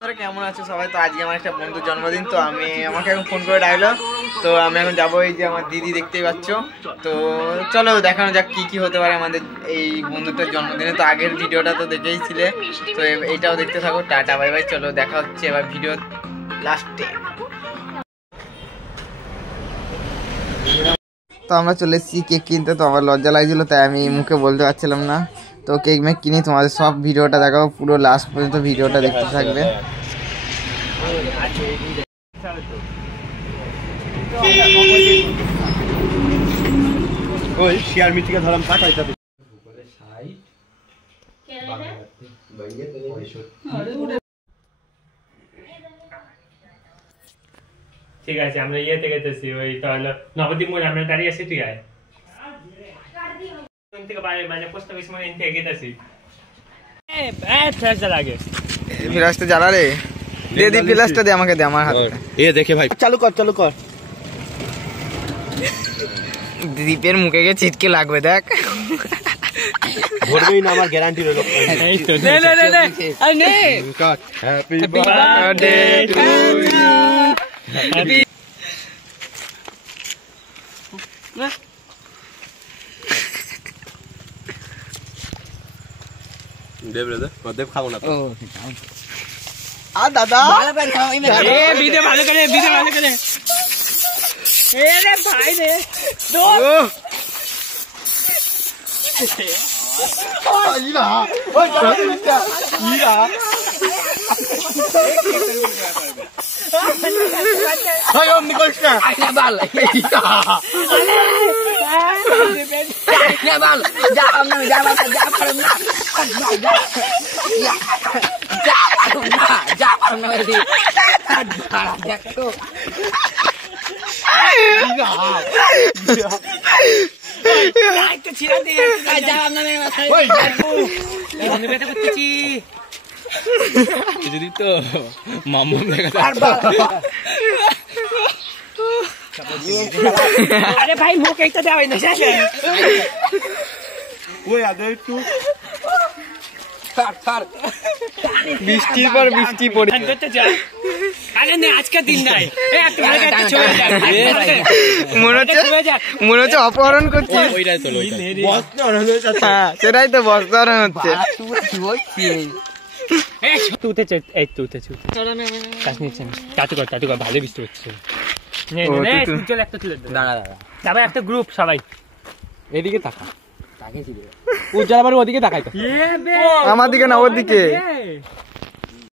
কেমন আছো সবাই? তো আজকে আমার একটা বন্ধুর জন্মদিন, তো আমাকে এখন ফোন করে ডাকলো, তো আমি এখন যাবো। এই যে আমার দিদি দেখতেই পাচ্ছ, তো চলো দেখানো যাক কি কি হতে পারে আমাদের এই বন্ধুটার জন্মদিনে। তো আগের ভিডিওটা তো দেখেইছিলে, তো এইটাও দেখতে থাকো। টাটা বাই বাই, চলো দেখা হচ্ছে এবার ভিডিও লাস্টে। তো আমরা চলে এসেছি কেক কিনতে, তো আমার লজ্জা লাগছিল তাই আমি মুখে বলতে পারছিলাম না। তো কেক মেক কিনি, তোমাদের সব ভিডিওটা দেখাবো, পুরো লাস্ট পর্যন্ত ভিডিওটা দেখতে থাকবে। ওই শেয়ার মিটিকে ধরলাম টাকাইটা ঠিক আছে, আমরা ইয়েতে গেতেছি ওই তাহলে নবদ্বীপ মোড় আমরা দাঁড়িয়ে আছি। ঠিক আছে, থেকে মানে পোস্ট অফিস মোড় থেকে গেতেছি। ফ্ল্যাশটা লাগে, ফ্ল্যাশটা জ্বালা রে, দে দি ফ্ল্যাশটা দে আমাকে, দে আমার হাতে। এ দেখে ভাই, চালু কর চালু কর। দীপের মুখে গিয়ে ছিটকে লাগবে, দেখ ধরবেই না, আমার গ্যারান্টি রইল। এই তো নে নে নে নে আরে নে। Happy birthday to you. দেব রে, দেব খাবো না। আ দাদা এ ভিডিও ভালো করে, ভিডিও ভালো করে। এ রে ভাই রে দো ইরা ওই ইরা ইরা ওই অমনি কইছ না বাল ইরা না বাল যা আমরা যা বাবা যা পারম না যা পারম না রে দেখো একটা ছিড়া দিয়ে যা আমরা মাথায় ওই এখানে বেটা করতেছি যদি তো মামু দেখা আরে ভাই মুখ একটা দেওয়াই না শেষ। ওই আগে একটু বৃষ্টির পর বৃষ্টি পড়ে আরে না আজকের দিন নাই, মনে হচ্ছে অপহরণ করছে। হ্যাঁ সেটাই তো, বস্তাহরণ হচ্ছে। টাটু কর ভালো বৃষ্টি হচ্ছে। দাঁড়া একটা গ্রুপ সবাই এদিকে তাকা, উজ্জ্বল আবার ওদিকে তাকাই। আমার দিকে না, ওর দিকে।